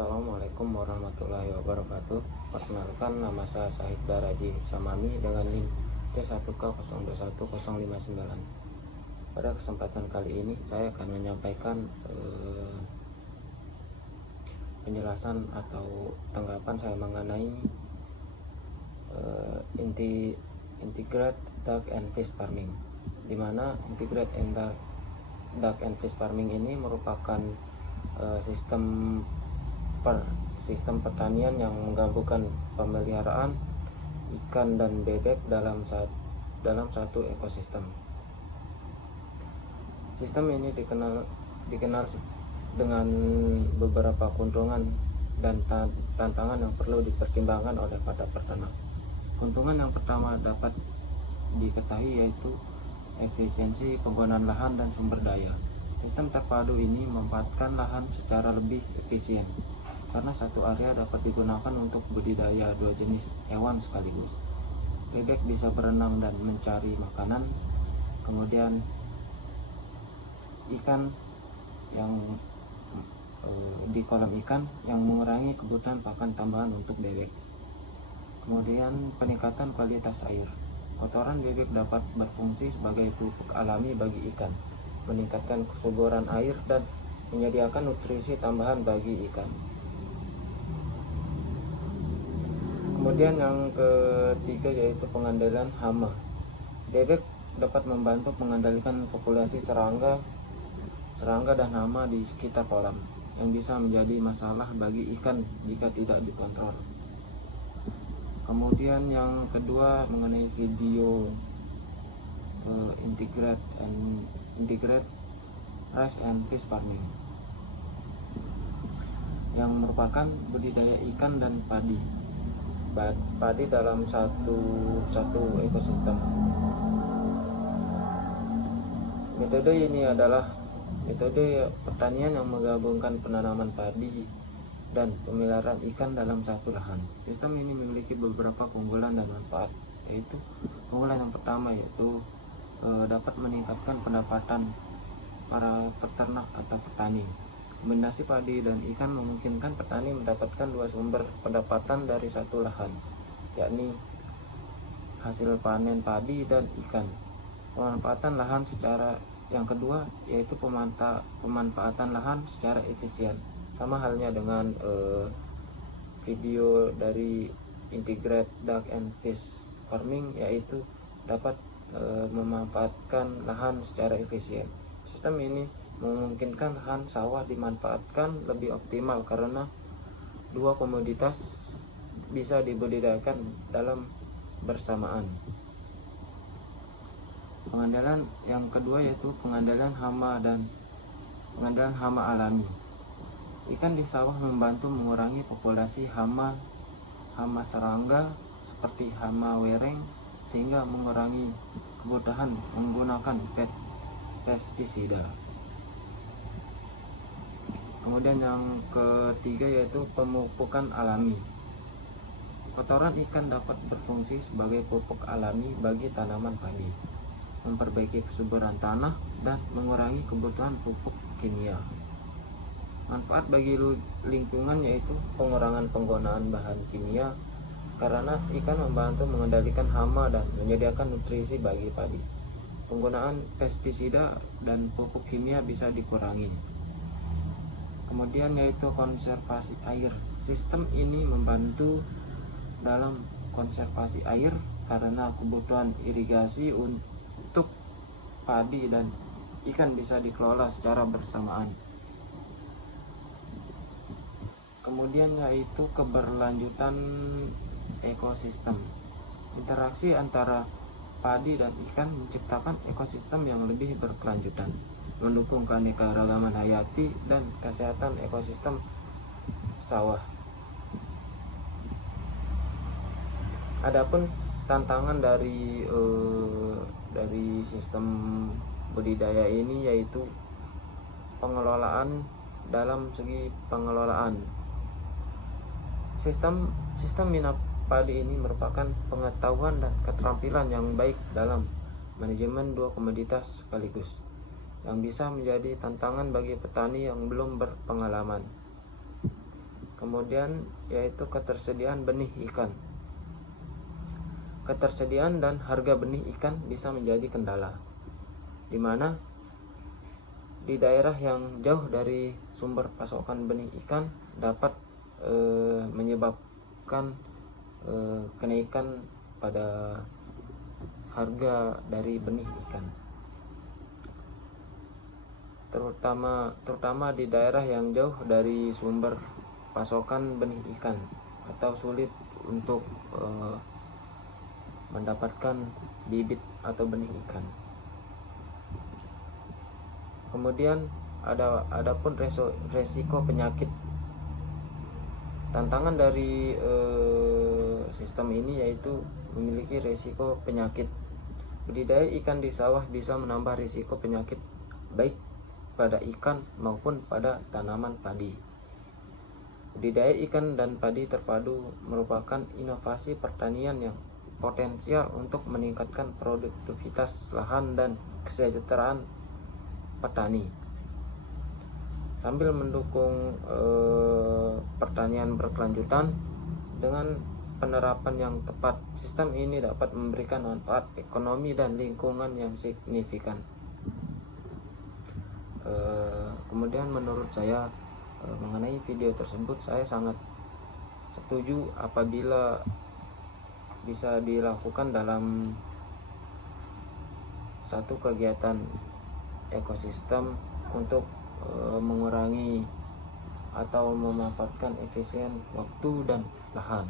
Assalamualaikum warahmatullahi wabarakatuh. Perkenalkan, nama saya Syahid Daraji Samami dengan NIM C1K021059. Pada kesempatan kali ini saya akan menyampaikan penjelasan atau tanggapan saya mengenai integrated duck and fish farming, di mana integrated duck and fish farming ini merupakan sistem pertanian yang menggabungkan pemeliharaan ikan dan bebek dalam satu ekosistem. Sistem ini dikenal dengan beberapa keuntungan dan tantangan yang perlu dipertimbangkan oleh para peternak. Keuntungan yang pertama dapat diketahui yaitu efisiensi penggunaan lahan dan sumber daya. Sistem terpadu ini memanfaatkan lahan secara lebih efisien karena satu area dapat digunakan untuk budidaya dua jenis hewan sekaligus. Bebek bisa berenang dan mencari makanan, kemudian ikan yang di kolam ikan yang mengurangi kebutuhan pakan tambahan untuk bebek. Kemudian peningkatan kualitas air. Kotoran bebek dapat berfungsi sebagai pupuk alami bagi ikan, meningkatkan kesuburan air dan menyediakan nutrisi tambahan bagi ikan. Kemudian yang ketiga yaitu pengendalian hama. Bebek dapat membantu mengendalikan populasi serangga dan hama di sekitar kolam yang bisa menjadi masalah bagi ikan jika tidak dikontrol. Kemudian yang kedua mengenai video integrate rice and fish farming, yang merupakan budidaya ikan dan padi dalam satu ekosistem. Metode ini adalah metode pertanian yang menggabungkan penanaman padi dan pemeliharaan ikan dalam satu lahan. Sistem ini memiliki beberapa keunggulan dan manfaat, yaitu keunggulan yang pertama yaitu dapat meningkatkan pendapatan para peternak atau petani. Kombinasi padi dan ikan memungkinkan petani mendapatkan dua sumber pendapatan dari satu lahan, yakni hasil panen padi dan ikan. Pemanfaatan lahan secara yang kedua yaitu pemanfaatan lahan secara efisien. Sama halnya dengan video dari integrated duck and fish farming, yaitu dapat memanfaatkan lahan secara efisien. Sistem ini memungkinkan lahan sawah dimanfaatkan lebih optimal karena dua komoditas bisa dibudidayakan dalam bersamaan. Pengendalian yang kedua yaitu pengendalian hama alami. Ikan di sawah membantu mengurangi populasi hama serangga seperti hama wereng, sehingga mengurangi kebutuhan menggunakan pestisida. Kemudian yang ketiga yaitu pemupukan alami. Kotoran ikan dapat berfungsi sebagai pupuk alami bagi tanaman padi, memperbaiki kesuburan tanah dan mengurangi kebutuhan pupuk kimia. Manfaat bagi lingkungan yaitu pengurangan penggunaan bahan kimia karena ikan membantu mengendalikan hama dan menyediakan nutrisi bagi padi. Penggunaan pestisida dan pupuk kimia bisa dikurangi. Kemudian yaitu konservasi air. Sistem ini membantu dalam konservasi air karena kebutuhan irigasi untuk padi dan ikan bisa dikelola secara bersamaan. Kemudian yaitu keberlanjutan ekosistem. Interaksi antara padi dan ikan menciptakan ekosistem yang lebih berkelanjutan, mendukung keanekaragaman hayati dan kesehatan ekosistem sawah. Adapun tantangan dari sistem budidaya ini yaitu pengelolaan. Dalam segi pengelolaan, sistem mina padi ini merupakan pengetahuan dan keterampilan yang baik dalam manajemen dua komoditas sekaligus, yang bisa menjadi tantangan bagi petani yang belum berpengalaman. Kemudian yaitu ketersediaan benih ikan. Ketersediaan dan harga benih ikan bisa menjadi kendala, di mana di daerah yang jauh dari sumber pasokan benih ikan dapat menyebabkan kenaikan pada harga dari benih ikan, terutama di daerah yang jauh dari sumber pasokan benih ikan atau sulit untuk mendapatkan bibit atau benih ikan. Kemudian adapun resiko penyakit. Tantangan dari sistem ini yaitu memiliki resiko penyakit. Budidaya ikan di sawah bisa menambah risiko penyakit baik pada ikan maupun pada tanaman padi. Budidaya ikan dan padi terpadu merupakan inovasi pertanian yang potensial untuk meningkatkan produktivitas lahan dan kesejahteraan petani, sambil mendukung pertanian berkelanjutan. Dengan penerapan yang tepat, sistem ini dapat memberikan manfaat ekonomi dan lingkungan yang signifikan. Kemudian menurut saya mengenai video tersebut, saya sangat setuju apabila bisa dilakukan dalam satu kegiatan ekosistem untuk mengurangi atau memanfaatkan efisien waktu dan lahan.